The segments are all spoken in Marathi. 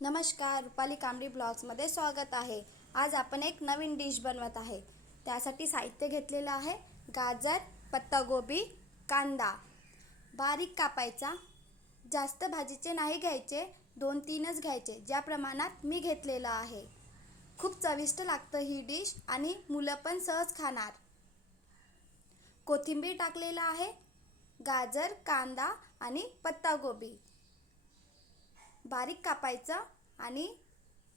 नमस्कार रुपाली कांबडी ब्लॉग्समध्ये स्वागत आहे. आज आपण एक नवीन डिश बनवत आहे. त्यासाठी साहित्य घेतलेलं आहे. गाजर पत्तागोबी कांदा. बारीक कापायचा. जास्त भाजीचे नाही घ्यायचे. दोन तीनच घ्यायचे. ज्या प्रमाणात मी घेतलेलं आहे. खूप चविष्ट लागतं ही डिश आणि मुलं पण सहज खाणार. कोथिंबीर टाकलेलं आहे. गाजर कांदा आणि पत्तागोबी. बारीक कापायचं आणि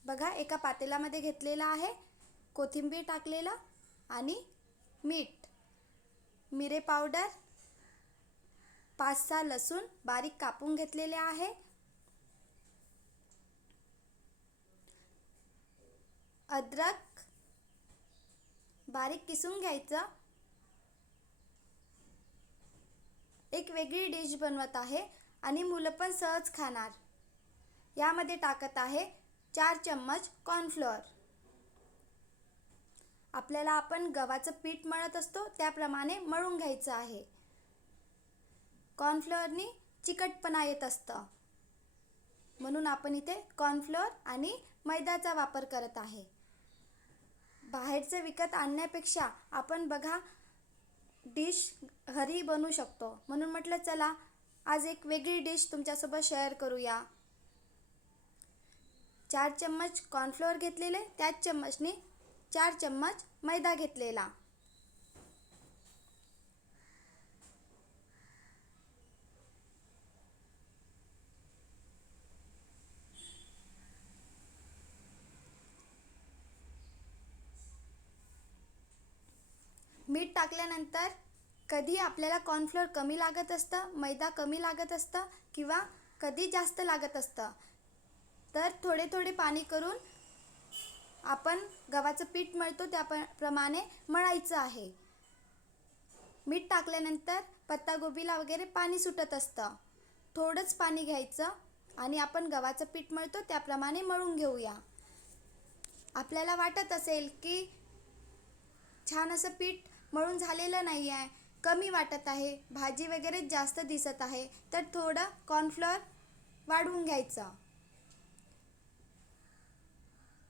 बघा एका पातेल्यामध्ये घेतलेलं आहे कोथिंबीर टाकलेलं आणि मीठ मिरे पावडर पाच सहा लसूण बारीक कापून घेतलेले आहे. अद्रक बारीक किसून घ्यायचं. एक वेगळी डिश बनवत आहे आणि मुलं पण सहज खाणार. यामध्ये टाकत आहे चार चम्मच कॉर्नफ्लोअर. आपल्याला आपण गव्हाचं पीठ मळत असतो त्याप्रमाणे मळून घ्यायचं आहे. कॉर्नफ्लोअरनी चिकटपणा येत असतं. म्हणून आपण इथे कॉर्नफ्लोअर आणि मैद्याचा वापर करत आहे. बाहेरचं विकत आणण्यापेक्षा आपण बघा डिश घरी बनवू शकतो. म्हणून म्हटलं चला आज एक वेगळी डिश तुमच्यासोबत शेअर करूया. चार चम्मच कॉर्नफ्लोअर घेतलेले त्याच चम्मचने चार चम्मच मैदा घेतलेला. मीठ टाकल्यानंतर कधी आपल्याला कॉर्नफ्लोअर कमी लागत असतं मैदा कमी लागत असतं किंवा कधी जास्त लागत असतं? तर थोडे थोडे पाणी करून आपण गव्हाचं पीठ मळतो त्या प्रमाणे मळायचं आहे. मीठ टाकल्यानंतर पत्तागोबीला वगैरे पाणी सुटत असतं. थोडंच पाणी घ्यायचं आणि आपण गव्हाचं पीठ मळतो त्याप्रमाणे मळून घेऊया. आपल्याला वाटत असेल की छान असं पीठ मळून झालेलं नाही आहे कमी वाटत आहे भाजी वगैरे जास्त दिसत आहे तर थोडं कॉर्नफ्लोअर वाढवून घ्यायचं.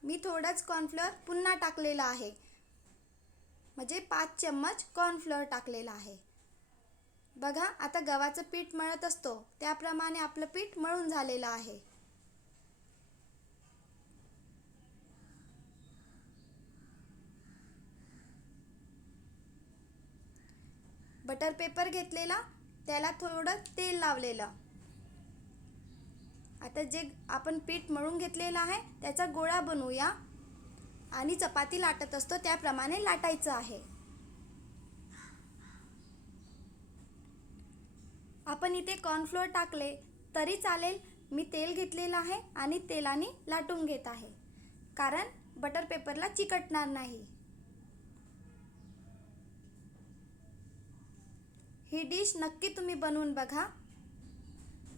मी थोडंच कॉर्नफ्लोअर पुन्हा टाकलेलं आहे. म्हणजे पाच चम्मच कॉर्नफ्लोअर टाकलेलं आहे. बघा आता गव्हाचं पीठ मळत असतो. त्याप्रमाणे आपलं पीठ मळून झालेलं आहे. बटर पेपर घेतलेला त्याला थोडं तेल लावलेलं. आता जे आपण पीठ मळून घेतलेलं आहे त्याचा गोळा बनवूया. आणि चपाती लाटत असतो त्याप्रमाणे लाटायचं आहे. आपण इथे कॉर्नफ्लोअर टाकले तरी चालेल. मी तेल घेतलेलं आहे आणि तेलाने लाटून घेत आहे. कारण बटर पेपरला चिकटणार नाही. ही डिश नक्की तुम्ही बनवून बघा.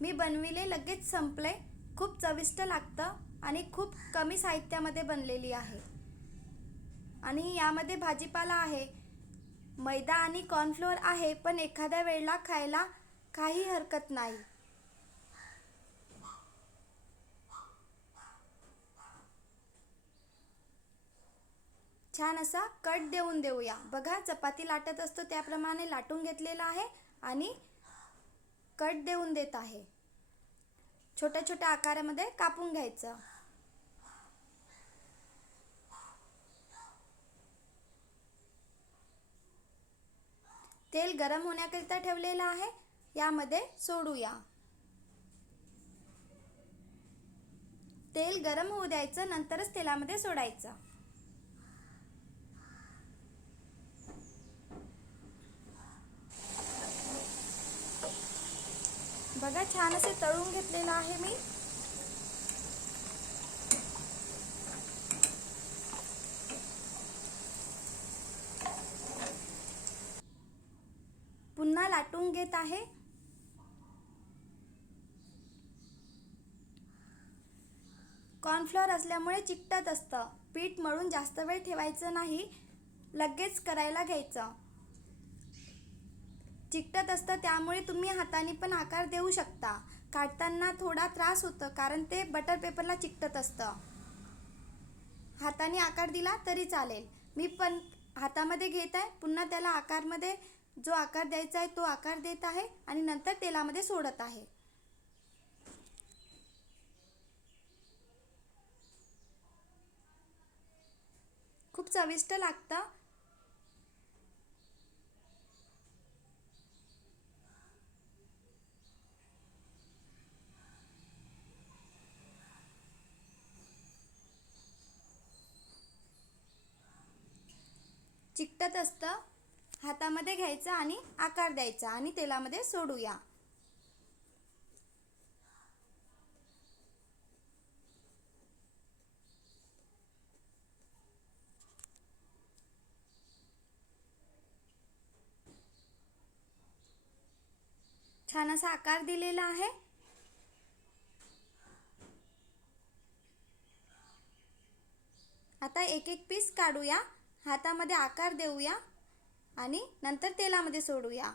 मी बनविले लगेच संपले खूप चविष्ट लागतं आणि खूप कमी साहित्यामध्ये बनलेली आहे. आणि यामध्ये भाजीपाला आहे मैदा आणि कॉर्नफ्लोअर आहे पण एखाद्या वेळेला खायला काही हरकत नाही. छान असा कट देऊन देऊया. बघा चपाती लाटत असतो त्याप्रमाणे लाटून घेतलेला आहे आणि कट देऊन देत आहे. छोट्या छोट्या आकारामध्ये कापून घ्यायचं. तेल गरम होण्याकरिता ठेवलेलं आहे. यामध्ये सोडूया. तेल गरम होऊ द्यायचं नंतरच तेलामध्ये सोडायचं. बघा छान असे तळून घेतलेलं आहे मी. पुन्हा लाटून घेत आहे. कॉर्नफ्लॉवर असल्यामुळे चिकटत असतं. पीठ मळून जास्त वेळ ठेवायचं नाही. लगेच करायला घ्यायचं. चिकटत असतं त्यामुळे तुम्ही हाताने पण आकार देऊ शकता. काढताना थोडा त्रास होतं कारण ते बटर पेपरला चिकटत असतं. हाताने आकार दिला तरी चालेल. मी पण हातामध्ये घेत आहे पुन्हा त्याला आकारमध्ये जो आकार द्यायचा आहे तो आकार देत आहे आणि नंतर तेलामध्ये सोडत आहे. खूप चविष्ट लागतं. चिकटत असतं हातामध्ये घ्यायचं आणि आकार द्यायचा आणि तेलामध्ये सोडूया. छान असा आकार दिलेला आहे. आता एक एक पीस काढूया. हातामध्ये आकार देऊया आणि नंतर तेलामध्ये सोडूया.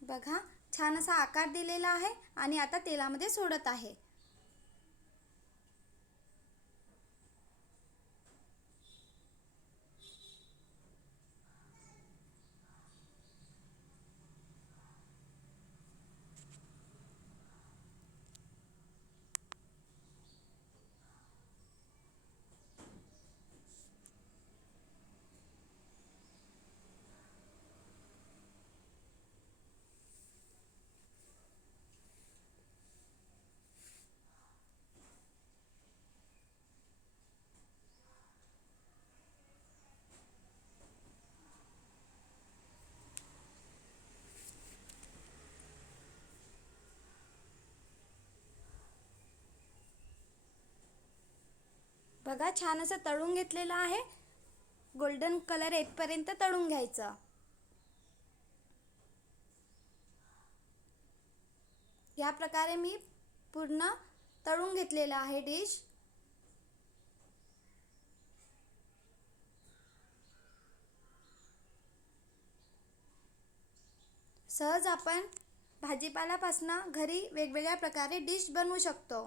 बघा छान असा आकार दिलेला आहे आणि आता तेलामध्ये सोडत आहे. बघा छान असं तळून घेतलेलं आहे. गोल्डन कलर येतपर्यंत तळून घ्यायचं. या प्रकारे मी पूर्ण तळून घेतलेलं आहे डिश सहज आपण भाजीपाल्यापासनं घरी वेगवेगळ्या प्रकारे डिश बनवू शकतो.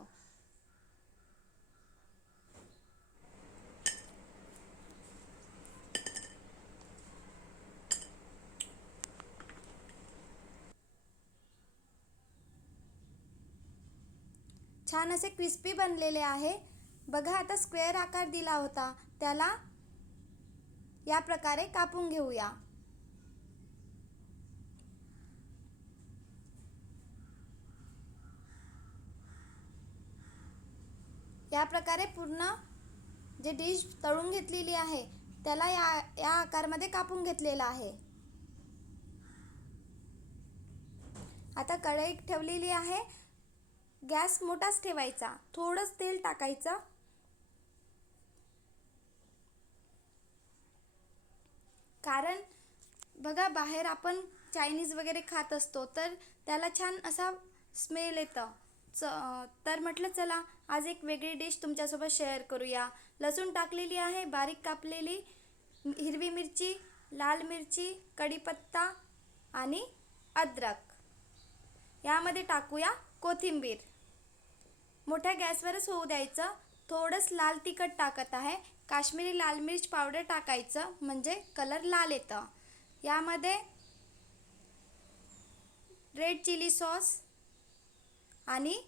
छान असे क्रिस्पी बनलेले आहे. बघा आता स्क्वेअर आकार दिला होता. त्याला या प्रकारे कापून घेऊया. या प्रकारे पूर्ण जे डिश तळून घेतलेली आहे त्याला या या आकारमध्ये कापून घेतलेला आहे. आता कढई ठेवलेली आहे. गॅस मोठाच ठेवायचा. थोडंच तेल टाकायचं. कारण बघा बाहेर आपण चायनीज वगैरे खात असतो तर त्याला छान असा स्मेल येतं. च तर म्हटलं चला आज एक वेगळी डिश तुमच्यासोबत शेअर करूया. लसूण टाकलेली आहे बारीक कापलेली हिरवी मिरची लाल मिरची कढीपत्ता आणि अद्रक. यामध्ये टाकूया कोथिंबीर. मोठ्या गॅसवरच होऊ द्यायचं. थोडंच लाल तिखट टाकत आहे. काश्मीरी लाल मिर्च पावडर टाकायचं. म्हणजे कलर लाल येतं. यामध्ये रेड चिली सॉस आणि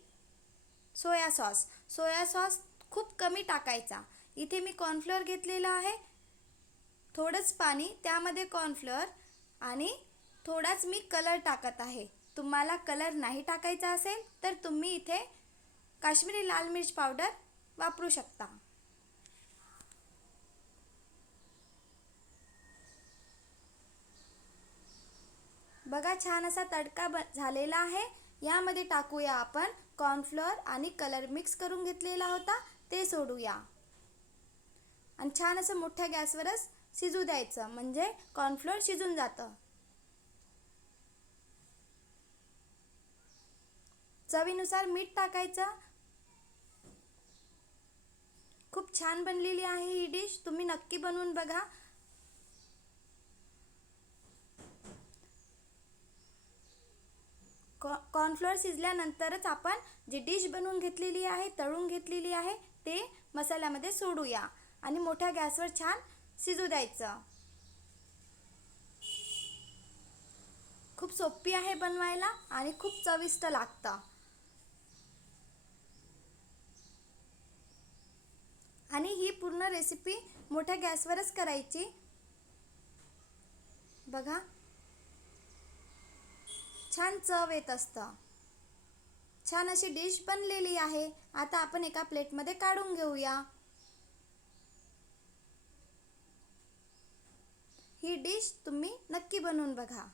सोया सॉस. सोया सॉस खूप कमी टाकायचा. इथे मी कॉर्नफ्लोअर घेतलेलं आहे. थोडंच पाणी त्यामध्ये कॉर्नफ्लोअर आणि थोडाच मी कलर टाकत आहे. तुम्हाला कलर नाही टाकायचा असेल तर तुम्ही इथे काश्मीरी लाल मिर्च पावडर वापरू शकता. बघा छान असा तडका ब झालेला आहे. यामध्ये टाकूया आपण कॉर्नफ्लोअर आणि कलर मिक्स करून घेतलेला होता ते सोडूया. आणि छान असं मोठ्या गॅसवरच शिजू द्यायचं म्हणजे कॉर्नफ्लोअर शिजून जातं. चवीनुसार मीठ टाकायचं. खूप छान बनलेली आहे ही डिश. तुम्ही नक्की बनवून बघा. कॉ कॉर्नफ्लोअर शिजल्यानंतरच आपण जी डिश बनवून घेतलेली आहे तळून घेतलेली आहे ते मसाल्यामध्ये सोडूया. आणि मोठ्या गॅसवर छान शिजू द्यायचं. खूप सोपी आहे बनवायला आणि खूप चविष्ट लागतं. आणि ही पूर्ण रेसिपी मोठ्या गॅसवरच करायची. बघा. छान चव येत असतं. छान अशी डिश बनलेली आहे. आता आपण एका प्लेटमध्ये काढून घेऊया. ही डिश तुम्ही नक्की बनवून बघा.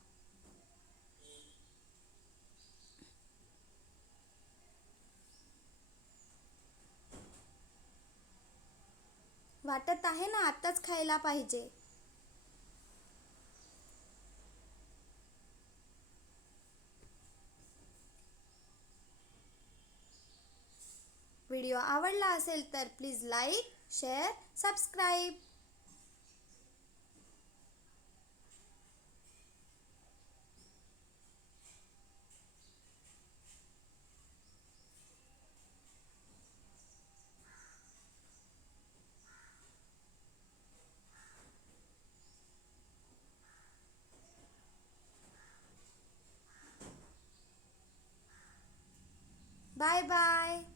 वाटत आहे ना आत्ताच खायला पाहिजे. व्हिडिओ आवडला असेल तर please like share subscribe. Bye bye.